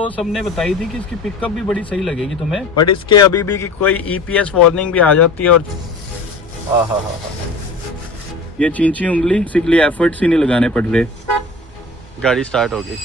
तो सबने बताई थी कि इसकी पिकअप भी बड़ी सही लगेगी तुम्हें, बट इसके अभी भी की कोई EPS वार्निंग भी आ जाती है। और ये चींची उंगली इसीलिए एफर्ट्स ही नहीं लगाने पड़ रहे। गाड़ी स्टार्ट हो गई।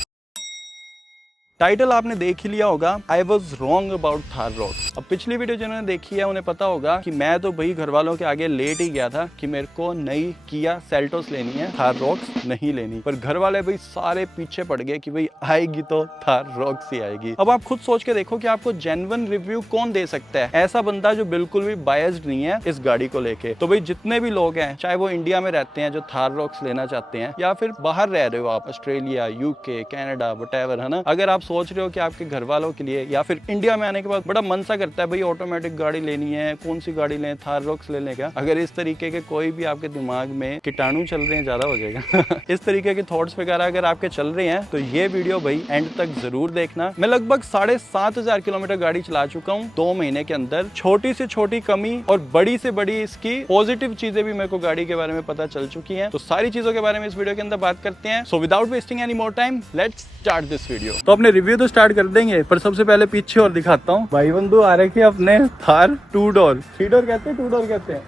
टाइटल आपने देख ही लिया होगा, I was wrong about Thar rocks. अब पिछली वीडियो जिन्होंने देखी है उन्हें पता होगा कि मैं तो भाई घर वालों के आगे लेट ही गया था कि मेरे को नई किया सेल्टोस लेनी है, थार रॉक्स नहीं लेनी। पर घर वाले भाई सारे पीछे पड़ गए कि भाई आएगी तो थार रॉक्स ही आएगी। अब आप खुद सोच के देखो कि आपको जेन्युइन रिव्यू कौन दे सकता है, ऐसा बंदा जो बिल्कुल भी बायस्ड नहीं है इस गाड़ी को लेके। तो भाई जितने भी लोग हैं, चाहे वो इंडिया में रहते हैं जो थार रॉक्स लेना चाहते हैं, या फिर बाहर रह रहे हो आप, ऑस्ट्रेलिया, UK, कनाडा, व्हाटएवर, है ना, अगर आप सोच रहे हो कि आपके घर वालों के लिए या फिर इंडिया में आने के बाद बड़ा मन सा करता है भाई ऑटोमेटिक गाड़ी लेनी है, कौन सी गाड़ी लें, थार रॉक्स लेने का, अगर इस तरीके के कोई भी आपके दिमाग में कीटाणु चल रहे हैं, ज्यादा हो जाएगा इस तरीके के थॉट्स वगैरह अगर आपके चल रहे हैं तो ये वीडियो भाई एंड तक जरूर देखना। मैं लगभग 7,500 किलोमीटर गाड़ी चला चुका हूँ 2 महीने के अंदर। छोटी से छोटी कमी और बड़ी से बड़ी इसकी पॉजिटिव चीजें भी मेरे को गाड़ी के बारे में पता चल चुकी हैं। तो सारी चीजों के बारे में इस वीडियो के अंदर बात करते हैं। So without wasting any more time, let's start this video. तो अपने रिव्यू तो स्टार्ट कर देंगे, पर सबसे पहले पीछे और दिखाता हूँ। भाई बंधु आ रखे अपने थार 2 डोर, 3 डोर कहते हैं, 2 डोर कहते हैं,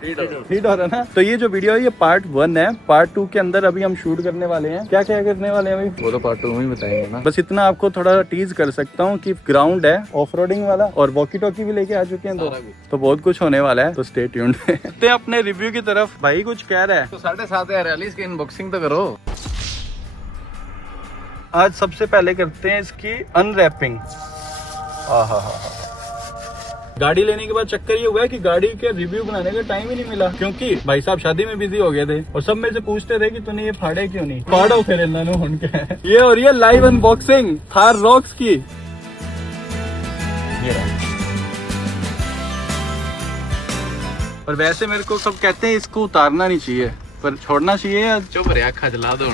3 डोर है ना। तो ये जो वीडियो है ये पार्ट 1 है। पार्ट 2 के अंदर अभी हम शूट करने वाले हैं। क्या क्या करने वाले हैं भाई, वो तो पार्ट 2 में ही बताएंगे ना। बस इतना आपको थोड़ा टीज कर सकता हूँ कि ग्राउंड है ऑफ रोडिंग वाला, और वॉकी टॉकी भी लेके आ चुके हैं, तो बहुत कुछ होने वाला है। तो स्टे ट्यून्ड तो अपने रिव्यू की तरफ। भाई कुछ कह रहा है तो 7,500 इसकी अनबॉक्सिंग तो करो। आज सबसे पहले करते हैं इसकी अनरैपिंग। गाड़ी लेने के बाद चक्कर ये हुआ है कि गाड़ी के रिव्यू बनाने का टाइम ही नहीं मिला, क्योंकि भाई साहब शादी में बिजी हो गए थे और सब मेरे से पूछते थे कि तूने ये फाड़े क्यों नहीं। फाड़ो फिर ये हो रही है लाइव अनबॉक्सिंग थार रॉक्स की। और वैसे मेरे को सब कहते हैं इसको उतारना नहीं चाहिए, पर छोड़ना चाहिए या चुप रहा, खजला दो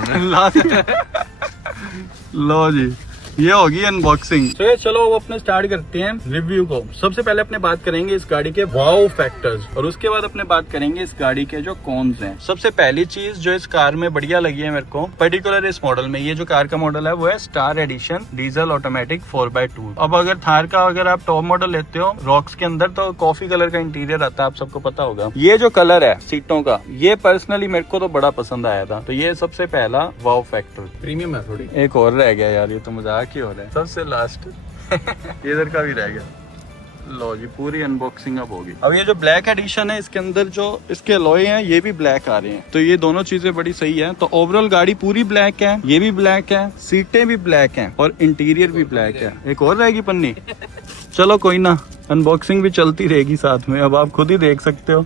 लो जी, ये होगी अनबॉक्सिंग। तो चलो वो अपने स्टार्ट करते हैं रिव्यू को। सबसे पहले अपने बात करेंगे इस गाड़ी के वाओ फैक्टर्स, और उसके बाद अपने बात करेंगे इस गाड़ी के जो कॉन्स हैं। सबसे पहली चीज जो इस कार में बढ़िया लगी है मेरे को, पर्टिकुलर इस मॉडल में, ये जो कार का मॉडल है वो है star addition diesel automatic 4x2। अब अगर थार का अगर आप टॉप मॉडल लेते हो रॉक्स के अंदर तो कॉफी कलर का इंटीरियर आता है, आप सबको पता होगा। ये जो कलर है सीटों का, ये पर्सनली मेरे को तो बड़ा पसंद आया था। तो ये सबसे पहला वाओ फैक्टर। प्रीमियम है थोड़ी। एक और रह गया यार, ये तो मजाक ही हो रहा है। सबसे लास्ट इधर का भी रह गया। लो जी, पूरी अनबॉक्सिंग अब होगी। अब ये जो ब्लैक एडिशन है इसके अंदर जो इसके अलॉय हैं ये भी ब्लैक आ रहे हैं, तो ये दोनों चीजें बड़ी सही है। तो ओवरऑल गाड़ी पूरी ब्लैक है, ये भी ब्लैक है, सीटें भी ब्लैक हैं और इंटीरियर भी ब्लैक है। एक और रहेगी पन्नी। चलो कोई ना, अनबॉक्सिंग भी चलती रहेगी साथ में, अब आप खुद ही देख सकते हो।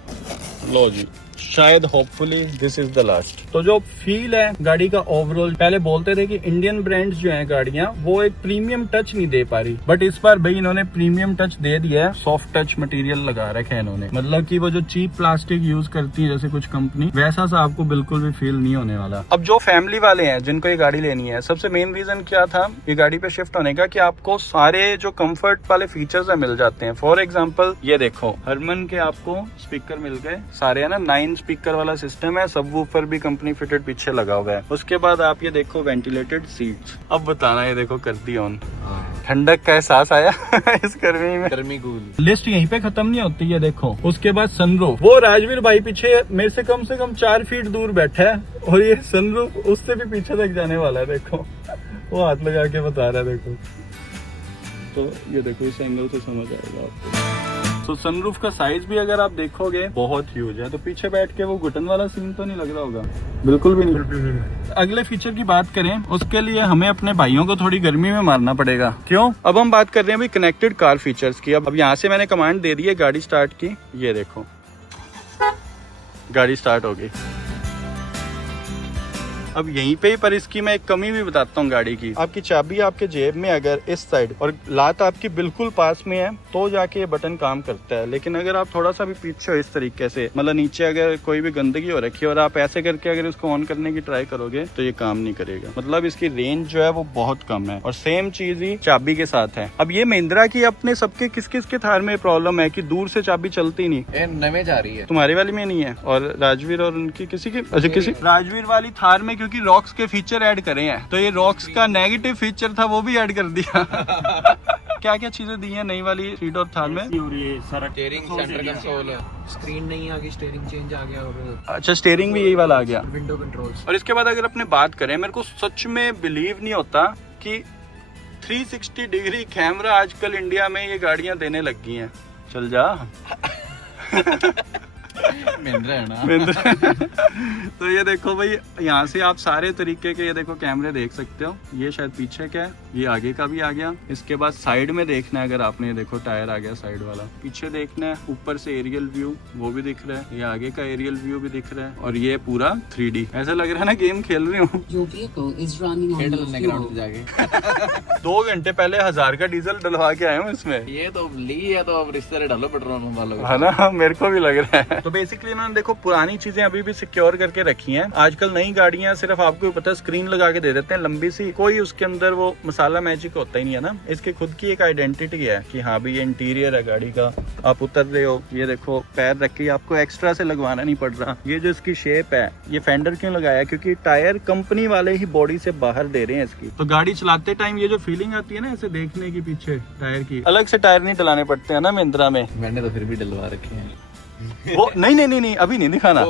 लो जी, शायद hopefully this is the last. तो जो फील है गाड़ी का ओवरऑल, पहले बोलते थे कि इंडियन ब्रांड्स जो हैं गाड़ियां वो एक प्रीमियम टच नहीं दे पा रही, बट इस बार भाई इन्होंने प्रीमियम टच दे दिया है। सॉफ्ट टच मटेरियल लगा रखे है इन्होंने, मतलब कि वो जो चीप प्लास्टिक यूज करती है जैसे कुछ कंपनी, वैसा सा आपको बिल्कुल भी फील नहीं होने वाला। अब जो फैमिली वाले हैं जिनको ये गाड़ी लेनी है, सबसे मेन रीजन क्या था ये गाड़ी पे शिफ्ट होने का, कि आपको सारे जो कम्फर्ट वाले फीचर्स है मिल जाते हैं। फॉर एग्जाम्पल ये देखो, हरमन के आपको स्पीकर मिल गए सारे, है ना, 9 स्पीकर वाला सिस्टम है, सबवूफर भी कंपनी फिटेड पीछे लगा हुआ है। उसके बाद आप ये देखो वेंटिलेटेड सीट्स। अब बताना, ये देखो कर दी ऑन, ठंडक का एहसास आया इस गर्मी में। गर्मी कूल। लिस्ट यहीं पे खत्म नहीं होती है, देखो। उसके बाद सनरूफ, वो राजवीर भाई पीछे मेरे से कम 4 फीट दूर बैठा है और ये सनरूफ उससे भी पीछे तक जाने वाला है। देखो वो हाथ लगा के बता रहा है, देखो। तो ये देखो इस एंगल से समझ आएगा आपको। तो सनरूफ का साइज भी अगर आप देखोगे बहुत ह्यूज है। तो पीछे बैठ के वो घुटन वाला सीन तो नहीं लग रहा होगा, बिल्कुल भी नहीं। अगले फीचर की बात करें, उसके लिए हमें अपने भाइयों को थोड़ी गर्मी में मारना पड़ेगा। क्यों? अब हम बात कर रहे हैं भाई कनेक्टेड कार फीचर्स की। अब यहाँ से मैंने कमांड दे दी है गाड़ी स्टार्ट की, ये देखो गाड़ी स्टार्ट हो गई। अब यहीं पे ही पर इसकी मैं एक कमी भी बताता हूँ गाड़ी की। आपकी चाबी आपके जेब में अगर इस साइड और लात आपकी बिल्कुल पास में है तो जाके ये बटन काम करता है, लेकिन अगर आप थोड़ा सा भी पीछे हो इस तरीके से, मतलब नीचे अगर कोई भी गंदगी हो रखी है और आप ऐसे करके अगर इसको ऑन करने की ट्राई करोगे तो ये काम नहीं करेगा। मतलब इसकी रेंज जो है वो बहुत कम है। और सेम चीज ही चाबी के साथ है। अब ये महिंद्रा की अपने सबके किस किस के थार में प्रॉब्लम है कि दूर से चाबी चलती नहीं, नवे जा रही है, तुम्हारे वाली में नहीं है, और राजवीर और उनकी किसी की, अच्छा किसी राजवीर वाली थार में क्योंकि रॉक्स के फीचर ऐड करे हैं, तो ये रॉक्स का नेगेटिव फीचर था वो भी ऐड कर दिया। क्या क्या चीजें दी हैं नई वाली 3 डोर थार में? स्टीयरिंग सेंटर कंसोल, स्क्रीन नहीं आ गई, स्टीयरिंग चेंज आ गया और अच्छा स्टीयरिंग भी यही वाला आ गया, विंडो कंट्रोल्स। और इसके बाद अगर अपने बात करें, मेरे को सच में बिलीव नहीं होता कि 360 डिग्री कैमरा आजकल इंडिया में ये गाड़ियां देने लग गई हैं। चल जा। महिंद्रा है ना। महिंद्रा। तो ये देखो भाई, यहाँ से आप सारे तरीके के ये देखो कैमरे देख सकते हो। ये शायद पीछे का है, ये आगे का भी आ गया। इसके बाद साइड में देखना है अगर आपने, देखो टायर आ गया साइड वाला। पीछे देखना है, ऊपर से एरियल व्यू वो भी दिख रहा है, ये आगे का एरियल व्यू भी दिख रहा है, और ये पूरा 3D। ऐसा लग रहा है ना गेम खेल रही हूँ। 2 घंटे पहले 1000 का डीजल डलवा के आया हूँ इसमें। ये तो ली है तो अब रिश्ते डालो पेट्रोल वालों को, है ना, मेरे को भी लग रहा है। तो बेसिकली इन्होंने देखो पुरानी चीजें अभी भी सिक्योर करके रखी हैं। आजकल नई गाड़ियां सिर्फ आपको पता है स्क्रीन लगा के दे देते हैं लंबी सी, कोई उसके अंदर वो मसाला मैजिक होता ही नहीं है ना। इसकी खुद की एक आइडेंटिटी है कि हाँ भी ये इंटीरियर है गाड़ी का। आप उतर रहे हो, ये देखो पैर रख के आपको एक्स्ट्रा से लगवाना नहीं पड़ रहा। ये जो इसकी शेप है, ये फेंडर क्यों लगाया, क्योंकि टायर कंपनी वाले ही बॉडी से बाहर दे रहे हैं इसकी। तो गाड़ी चलाते टाइम ये जो फीलिंग आती है ना ऐसे देखने की पीछे टायर की, अलग से टायर नहीं डलाने पड़ते हैं ना महिंद्रा में। मैंने तो फिर भी डलवा रखे हैं। वो नहीं अभी नहीं दिखाना,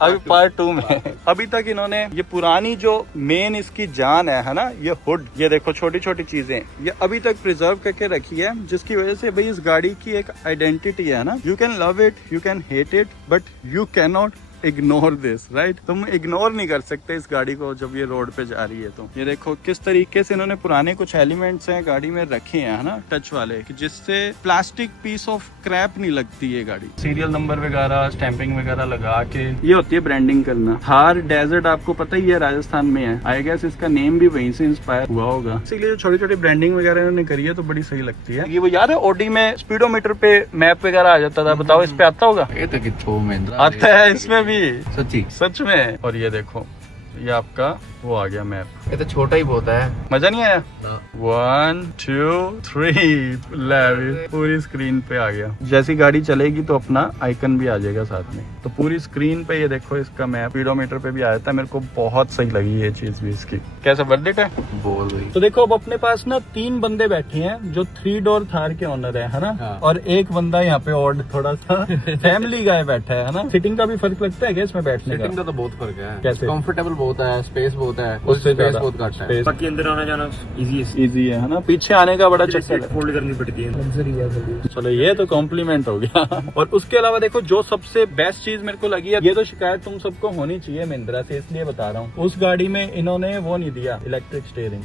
अभी पार्ट 2 में। अभी तक इन्होंने ये पुरानी जो मेन इसकी जान है ना, ये हुड, ये देखो छोटी छोटी चीजें ये अभी तक प्रिजर्व करके रखी है, जिसकी वजह से भाई इस गाड़ी की एक आइडेंटिटी है ना। You can love it, you can hate it, but you can not ignore this, right. तुम इग्नोर नहीं कर सकते इस गाड़ी को जब ये रोड पे जा रही है। तो ये देखो किस तरीके से इन्होंने पुराने कुछ एलिमेंट्स हैं गाड़ी में रखे हैं, है ना, टच वाले, कि जिससे प्लास्टिक पीस ऑफ क्रैप नहीं लगती ये गाड़ी। सीरियल नंबर वगैरह, स्टैंपिंग वगैरह लगा के, ये होती है ब्रांडिंग करना। थार डेजर्ट आपको पता ही है राजस्थान में है, आई गेस इसका नेम भी वहीं से इंस्पायर हुआ होगा, इसीलिए छोटी छोटी ब्रांडिंग वगैरह इन्होंने करी है, तो बड़ी सही लगती है। ये वो यार है ऑडी में स्पीडोमीटर पे मैप वगैरह आ जाता था, बताओ इस पे आता होगा? ये तो कितो महिंद्रा आता है इसमें भी, सच्ची सच में। और ये देखो ये आपका वो आ गया मैप। ये तो छोटा ही बहुत है, मजा नहीं आया? ना। 1 2 3 पूरी स्क्रीन पे आ गया। जैसी गाड़ी चलेगी तो अपना आइकन भी आ जाएगा साथ में। तो पूरी स्क्रीन पे ये देखो इसका मैप, स्पीडोमीटर पे भी आया था। मेरे को बहुत सही लगी ये चीज भी इसकी। कैसा वर्थ इट है? बोल रही। तो देखो अब अपने पास ना 3 बंदे बैठे हैं जो 3 डोर थार के ऑनर है ना। हाँ। और एक बंदा यहाँ पे और थोड़ा सा फैमिली गाय बैठा है ना। सिटिंग का भी फर्क लगता है क्या इसमें बैठने का? सिटिंग का तो बहुत फर्क है। कैसे? कंफर्टेबल बहुत है, स्पेस बहुत है, उससे स्पेस ज्यादा बहुत घट है। बाकी अंदर आना जाना इजी है ना, पीछे आने का बड़ा चक्कर है, फोल्ड करनी पड़ती है। चलो ये तो कॉम्प्लीमेंट हो गया। और उसके अलावा देखो जो सबसे बेस्ट चीज मेरे को लगी है, ये तो शिकायत तुम सबको होनी चाहिए महिंद्रा से, इसलिए बता रहा हूँ, उस गाड़ी में इन्होंने वो नहीं दिया इलेक्ट्रिक स्टीयरिंग,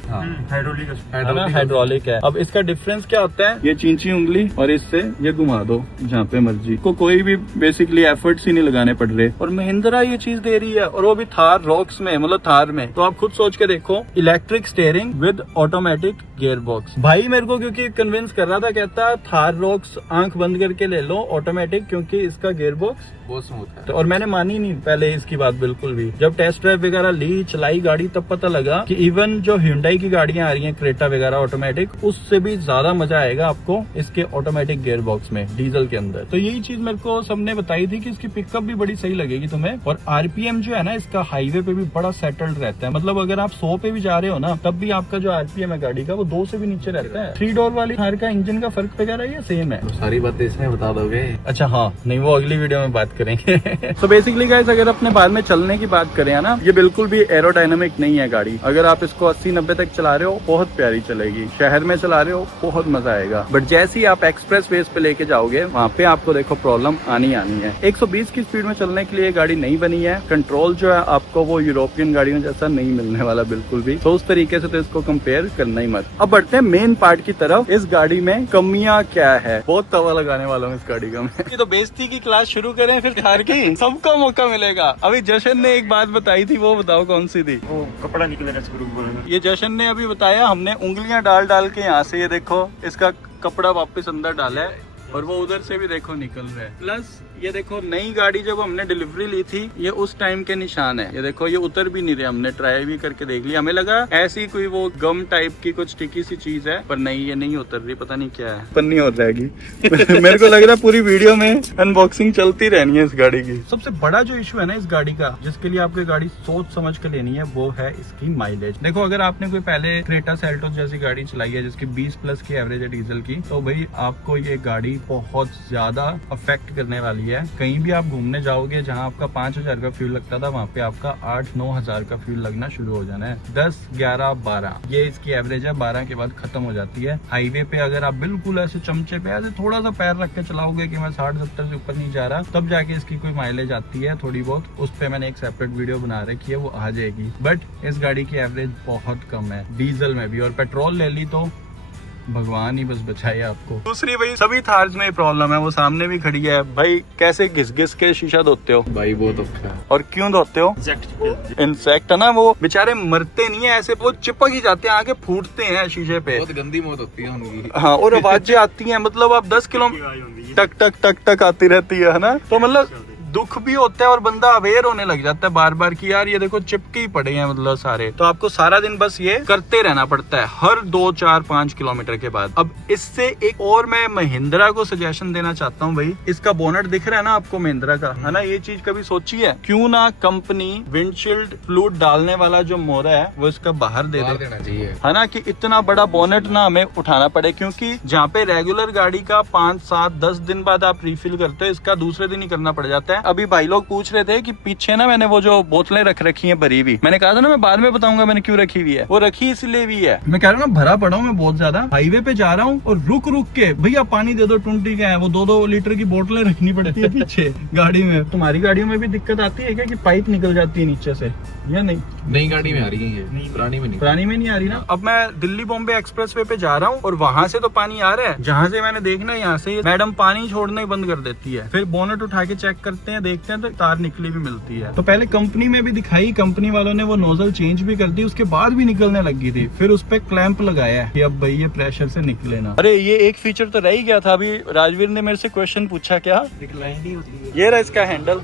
हाइड्रोलिक है। अब इसका डिफरेंस क्या होता है, ये चींची उंगली और इससे ये घुमा दो जहाँ पे मर्जी, को कोई भी बेसिकली एफर्ट्स ही नहीं लगाने पड़ रहे। और महिंद्रा ये चीज दे रही है, और वो भी थार रॉक्स में, मतलब थार में। तो आप खुद सोच के देखो, electric steering with automatic gear box. भाई मेरे को क्योंकि कन्विंस कर रहा था, कहता थार रॉक्स आंख बंद करके ले लो ऑटोमेटिक, क्योंकि इसका गियर बॉक्स बहुत स्मूथ है। तो और मैंने मानी नहीं पहले इसकी बात बिल्कुल भी। जब टेस्ट ड्राइव वगैरह ली, चलाई गाड़ी, तब पता लगा कि इवन जो Hyundai की गाड़ियां आ रही हैं, क्रेटा वगैरह ऑटोमेटिक, उससे भी ज्यादा मजा आएगा आपको इसके ऑटोमेटिक गियर बॉक्स में, डीजल के अंदर। तो यही चीज मेरे को सबने बताई थी कि इसकी पिकअप भी बड़ी सही लगेगी तुम्हें। और आरपीएम जो है ना इसका हाईवे पे भी बड़ा सेटल्ड रहता है, मतलब अगर आप 100 पे भी जा रहे हो ना, तब भी आपका जो आरपीएम है गाड़ी का वो 2 से भी नीचे रहता है। 3 डोर वाली थार का इंजन का फर्क वगैरह ये सेम है। तो सारी बातें इसमें बता दोगे? अच्छा हाँ, नहीं वो अगली वीडियो में बात करेंगे। तो बेसिकली गाइस, अगर अपने बाद में चलने की बात करें ना, ये बिल्कुल भी एरोडायनामिक नहीं है गाड़ी। अगर आप इसको 80-90 तक चला रहे हो बहुत प्यारी चलेगी, शहर में चला रहे हो बहुत मजा आएगा। बट जैसे ही आप एक्सप्रेस वेज पे लेके जाओगे, वहाँ पे आपको देखो प्रॉब्लम आनी है। 120 की स्पीड में चलने के लिए गाड़ी नहीं बनी है। कंट्रोल जो है आपको वो यूरोपियन गाड़ियों जैसा नहीं मिलने वाला बिल्कुल भी। तो उस तरीके से तो इसको कंपेयर करना ही मत। अब बढ़ते हैं मेन पार्ट की तरफ। इस गाड़ी में कमियां क्या है, बहुत तवा लगाने वाला हूँ इस गाड़ी का मैं। तो बेइज्जती की क्लास शुरू करें फिर थार की, सबको मौका मिलेगा। अभी जशन ने एक बात बताई थी, वो बताओ कौन सी थी? वो कपड़ा निकले ना, ये जशन ने अभी बताया, हमने उंगलियां डाल डाल के यहाँ से, ये देखो इसका कपड़ा वापस अंदर डाला है, और वो उधर से भी देखो निकल रहा है। प्लस ये देखो नई गाड़ी जब हमने डिलीवरी ली थी, ये उस टाइम के निशान है। ये देखो ये उतर भी नहीं रहे, हमने ट्राई भी करके देख लिया, हमें लगा ऐसी कोई वो गम टाइप की कुछ टिकी सी चीज है, पर नहीं, ये नहीं उतर रही, पता नहीं क्या है, पन्नी हो जाएगी। मेरे को लग रहा है पूरी वीडियो में अनबॉक्सिंग चलती रहनी है इस गाड़ी की। सबसे बड़ा जो इशू है ना इस गाड़ी का, जिसके लिए आपको गाड़ी सोच समझ के लेनी है, वो है इसकी माइलेज। देखो अगर आपने कोई पहले क्रेटा सेल्टोस जैसी गाड़ी चलाई है जिसकी 20 प्लस की एवरेज है डीजल की, तो भाई आपको ये गाड़ी बहुत ज्यादा अफेक्ट करने वाली है। कहीं भी आप घूमने जाओगे जहां आपका 5000 का फ्यूल लगता था, वहां पे आपका 8-9 हजार का फ्यूल लगना शुरू हो जाना है। 10, 11, 12 ये इसकी एवरेज है, 12 के बाद खत्म हो जाती है। हाईवे पे अगर आप बिल्कुल ऐसे चमचे पे ऐसे थोड़ा सा पैर रख के चलाओगे कि मैं 60-70 से ऊपर नहीं जा रहा, तब जाके इसकी कोई माइलेज आती है थोड़ी बहुत। उस पे मैंने एक सेपरेट वीडियो बना रखी है, वो आ जाएगी। बट इस गाड़ी की एवरेज बहुत कम है डीजल में भी, और पेट्रोल ले ली तो भगवान ही बस बचाए आपको। दूसरी भाई सभी थार्स में प्रॉब्लम है, वो सामने भी खड़ी है भाई, कैसे घिस घिस के शीशा धोते हो भाई बहुत औखा है। और क्यों धोते हो? इंसेक्ट है ना, वो बेचारे मरते नहीं है ऐसे, वो चिपक ही जाते हैं, आगे फूटते हैं शीशे पे, बहुत गंदी मौत होती है उनकी। हाँ, और आवाजें आती हैं, मतलब आप 10 किलोमीटर टक टक टक टक आती रहती है ना, तो मतलब दुख भी होता है और बंदा अवेयर होने लग जाता है बार बार कि यार ये देखो चिपके ही पड़े हैं मतलब सारे। तो आपको सारा दिन बस ये करते रहना पड़ता है हर 2, 4, 5 किलोमीटर के बाद। अब इससे एक और मैं महिंद्रा को सजेशन देना चाहता हूँ भाई, इसका बोनट दिख रहा है ना आपको महिंद्रा का, है ना, ये चीज कभी सोची है क्यों ना कंपनी विंडशील्ड फ्लूइड डालने वाला जो मोरा है वो इसका बाहर दे देना चाहिए, है ना, कि इतना बड़ा बोनट ना हमें उठाना पड़े। क्योंकि जहाँ पे रेगुलर गाड़ी का 5, 7, 10 दिन बाद आप रिफिल करते हो, इसका दूसरे दिन ही करना पड़ जाता है। अभी भाई लोग पूछ रहे थे कि पीछे ना मैंने वो जो बोतलें रख रखी हैं भरी हुई, मैंने कहा था ना मैं बाद में बताऊंगा मैंने क्यों रखी हुई है, वो रखी इसलिए भी है। मैं कह रहा हूँ ना भरा पड़ा हूँ मैं बहुत ज्यादा, हाईवे पे जा रहा हूँ और रुक रुक के भैया पानी दे दो, 20 का है, वो 2-2 लीटर की बोतलें रखनी पड़ती है पीछे गाड़ी में। तुम्हारी गाड़ियों में भी दिक्कत आती है क्या कि पाइप निकल जाती है नीचे से, या नहीं? नई गाड़ी में आ रही है, पुरानी में नहीं। पुरानी में नहीं आ रही ना। अब मैं दिल्ली बॉम्बे एक्सप्रेस वे पे जा रहा हूँ और वहां से तो पानी आ रहा है, जहाँ से मैंने देखना यहाँ से मैडम पानी छोड़ना ही बंद कर देती है। फिर बोनट उठा के चेक करते हैं, देखते हैं तो तार निकली भी मिलती है। तो पहले कंपनी में भी दिखाई, कंपनी वालों ने वो नोजल चेंज भी कर दी, उसके बाद भी निकलने लगी थी। फिर उस पे क्लैंप लगाया है कि अब भाई ये प्रेशर से निकले ना। अरे ये एक फीचर तो रह ही गया था, अभी राजवीर ने मेरे से क्वेश्चन पूछा, क्या डिक्लाइन नहीं होती है। ये रहा इसका हैंडल।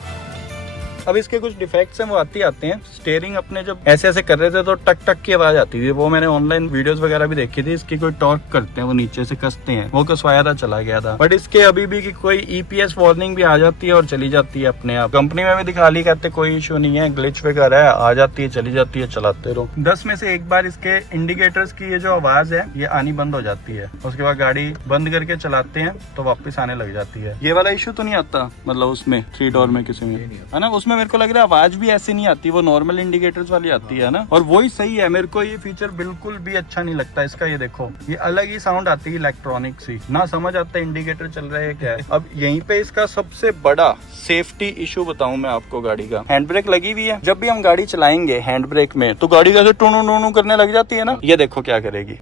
अब इसके कुछ डिफेक्ट्स हैं वो आते हैं। स्टीयरिंग अपने जब ऐसे ऐसे कर रहे थे तो टक टक की आवाज आती थी, वो मैंने ऑनलाइन वीडियोस वगैरह भी देखी थी। इसकी कोई टॉर्क करते हैं वो नीचे से कसते हैं, वो कसवाया था चला गया था। बट इसके अभी भी की कोई EPS वार्निंग भी आ जाती है और चली जाती है अपने आप। कंपनी में भी दिखा ली, कहते कोई इशू नहीं है, ग्लिच वगैरह है, आ जाती है चली जाती है, चलाते रहो। 10 में से एक बार इसके इंडिकेटर्स की ये जो आवाज है ये आनी बंद हो जाती है, उसके बाद गाड़ी बंद करके चलाते हैं तो वापस आने लग जाती है। ये वाला इशू तो नहीं आता मतलब उसमें 3 डोर में किसी में, है ना, उसमें मेरे को लग रहा है आवाज भी ऐसी नहीं आती, वो नॉर्मल इंडिकेटर्स वाली आती है ना, और वही सही है। मेरे को ये फीचर बिल्कुल भी अच्छा नहीं लगता इसका। ये देखो ये अलग ही साउंड आती है इलेक्ट्रॉनिक सी, ना समझ आता है इंडिकेटर चल रहा है क्या है। अब यहीं पे इसका सबसे बड़ा सेफ्टी इशू बताऊं मैं आपको, गाड़ी का हैंड ब्रेक लगी हुई है। जब भी हम गाड़ी चलाएंगे हैंड ब्रेक में तो गाड़ी कैसे टूनू टूनू करने लग जाती है ना, ये देखो क्या करेगी।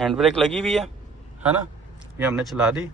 हैंड ब्रेक लगी हुई है ना, ये हमने चला दी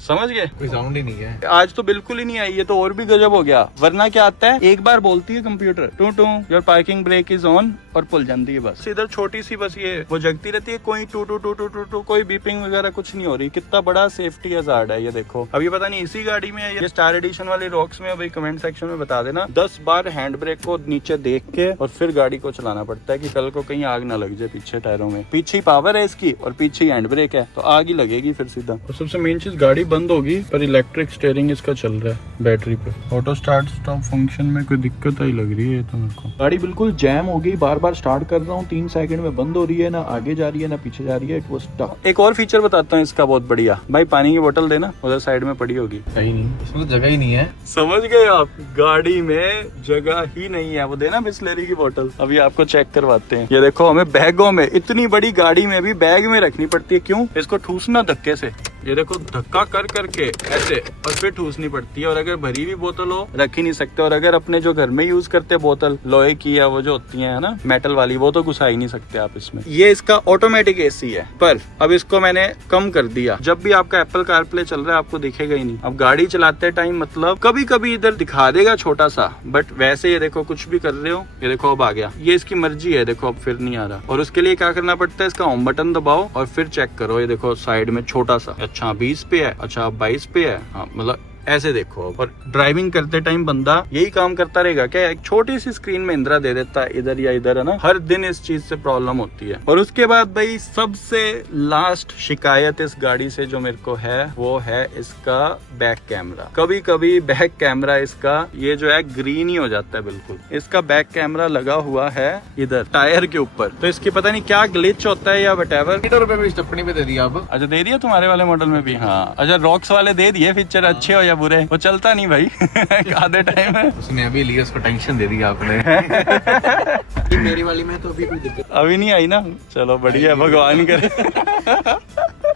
समझ गए, कोई साउंड ही नहीं है आज तो बिल्कुल ही नहीं आई, ये तो और भी गजब हो गया। वरना क्या आता है, एक बार बोलती है कंप्यूटर टू टू your parking brake is on और पुल जाती है बस। इधर छोटी सी बस ये वो जगती रहती है, कोई टू टू टू टू टू टू कोई बीपिंग वगैरह कुछ नहीं हो रही। कितना बड़ा सेफ्टी हज़ार्ड है ये देखो। अब ये पता नहीं इसी गाड़ी में ये स्टार एडिशन वाली रॉक्स में, भाई कमेंट सेक्शन में बता देना। 10 बार हैंड ब्रेक को नीचे देख के और फिर गाड़ी को चलाना पड़ता है कि कल को कहीं आग ना लग जाए पीछे टायरों में। पीछे पावर है इसकी और पीछे हैंड ब्रेक है तो आग ही लगेगी फिर सीधा। और सबसे मेन चीज गाड़ी बंद होगी पर इलेक्ट्रिक स्टीयरिंग इसका चल रहा है बैटरी पे। ऑटो स्टार्ट स्टॉप फंक्शन में कोई दिक्कत आई लग रही है तो मेरे को। गाड़ी बिल्कुल जैम हो गई, बार बार स्टार्ट कर रहा हूँ 3 सेकंड में बंद हो रही है, ना आगे जा रही है ना पीछे जा रही है, इट वाज स्टक। एक और फीचर बताता हूँ इसका बहुत बढ़िया, भाई पानी की बोतल देना, उधर साइड में पड़ी होगी। सही नहीं, इसमें तो जगह ही नहीं है। समझ गए आप, गाड़ी में जगह ही नहीं है। वो देना बिस्लेरी की बोतल, अभी आपको चेक करवाते हैं। ये देखो हमें बैगों में, इतनी बड़ी गाड़ी में भी बैग में रखनी पड़ती है, क्यों? इसको ठूसना धक्के से, ये देखो धक्का कर करके ऐसे और फिर ठूसनी पड़ती है। और अगर भरी हुई बोतल हो रख ही नहीं सकते। और अगर अपने जो घर में यूज करते बोतल लोहे की या वो जो होती है ना मेटल वाली, वो तो घुसा ही नहीं सकते आप इसमें। ये इसका ऑटोमेटिक एसी है, पर अब इसको मैंने कम कर दिया। जब भी आपका एप्पल कारप्ले चल रहा है आपको दिखेगा ही नहीं। अब गाड़ी चलाते टाइम मतलब कभी कभी इधर दिखा देगा छोटा सा, बट वैसे ये देखो कुछ भी कर रहे हो, ये देखो अब आ गया। ये इसकी मर्जी है, देखो अब फिर नहीं आ रहा। और उसके लिए क्या करना पड़ता है, इसका होम बटन दबाओ और फिर चेक करो। ये देखो साइड में छोटा सा, अच्छा 20 पे है, अच्छा 22 पे है, हाँ मतलब ऐसे देखो। और ड्राइविंग करते टाइम बंदा यही काम करता रहेगा क्या, एक छोटी सी स्क्रीन में इंदिरा दे देता है इधर या इधर, है ना। हर दिन इस चीज से प्रॉब्लम होती है। और उसके बाद भाई सबसे लास्ट शिकायत इस गाड़ी से जो मेरे को है वो है इसका बैक कैमरा। कभी कभी बैक कैमरा इसका ये जो है ग्रीन ही हो जाता है बिल्कुल। इसका बैक कैमरा लगा हुआ है इधर टायर के ऊपर, तो इसकी पता नहीं क्या ग्लिच होता है या वटेवर। ₹1 भी स्टेपनी पे दे दिया अब। अच्छा दे दिया तुम्हारे वाले मॉडल में भी? हाँ अच्छा, रॉक्स वाले दे दिए फीचर, अच्छे हो या बुरे, वो चलता नहीं भाई आधे टाइम है। उसने अभी लियस को टेंशन दे दिया आपने। मेरी वाली में तो अभी कोई दिक्कत अभी नहीं आई ना, चलो बढ़िया, भगवान करे।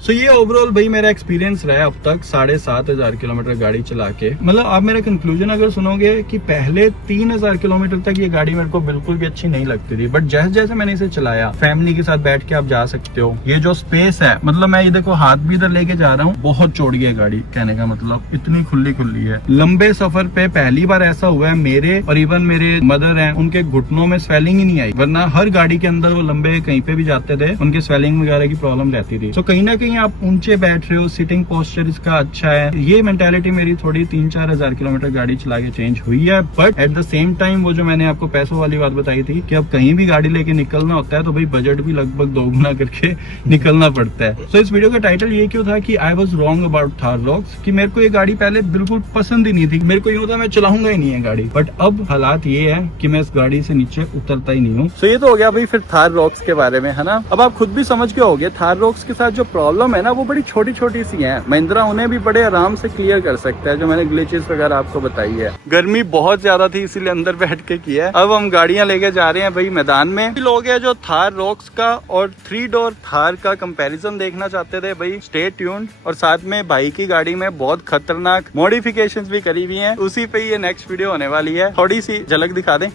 सो ये ओवरऑल भाई मेरा एक्सपीरियंस रहा है अब तक 7,500 किलोमीटर गाड़ी चला के। मतलब आप मेरा कंक्लूजन अगर सुनोगे कि पहले 3,000 किलोमीटर तक ये गाड़ी मेरे को बिल्कुल भी अच्छी नहीं लगती थी, बट जैसे जैसे मैंने इसे चलाया, फैमिली के साथ बैठ के आप जा सकते हो। ये जो स्पेस है, मतलब मैं ये देखो हाथ भी इधर लेके जा रहा हूँ, बहुत चौड़ी है गाड़ी, कहने का मतलब इतनी खुली खुली है। लंबे सफर पे पहली बार ऐसा हुआ है मेरे और इवन मेरे मदर हैं, उनके घुटनों में स्वेलिंग ही नहीं आई, वरना हर गाड़ी के अंदर वो लंबे कहीं पे भी जाते थे उनके स्वेलिंग वगैरह की प्रॉब्लम रहती थी। तो कहीं ना कहीं आप ऊंचे बैठ रहे हो, सिटिंग पोस्चर इसका अच्छा है। ये मेंटालिटी मेरी थोड़ी 3-4 हजार किलोमीटर गाड़ी चला के चेंज हुई है। But at the same time वो जो मैंने आपको पैसों वाली बात बताई थी कि अब कहीं भी गाड़ी लेके निकलना होता है तो भाई बजट भी लगभग दोगुना करके निकलना पड़ता है। तो इस वीडियो का टाइटल ये क्यों था कि I was wrong about Thar rocks, कि मेरे को ये गाड़ी पहले बिल्कुल पसंद ही नहीं थी। मेरे को यूं था मैं चलाऊंगा ही नहीं है गाड़ी, बट अब हालात ये है कि मैं इस गाड़ी से नीचे उतरता ही नहीं हूँ। तो ये तो हो गया भाई फिर थार रॉक्स के बारे में, है ना। अब आप खुद भी समझ गए होंगे थार रॉक्स के साथ जो प्रॉब्लम है ना वो बड़ी छोटी छोटी सी है। महिंद्रा उन्हें भी बड़े आराम से क्लियर कर सकता है, जो मैंने ग्लिचेस वगैरह आपको बताई है। गर्मी बहुत ज्यादा थी इसीलिए अंदर बैठ के किया है। अब हम गाड़ियां लेके जा रहे हैं भाई मैदान में। लोग हैं जो थार रॉक्स का और 3 डोर थार का कंपैरिजन देखना चाहते थे, भाई स्टे ट्यून्ड। और साथ में भाई की गाड़ी में बहुत खतरनाक मॉडिफिकेशंस भी करी हुई हैं, उसी पे ये नेक्स्ट वीडियो होने वाली है। थोड़ी सी झलक दिखा दें।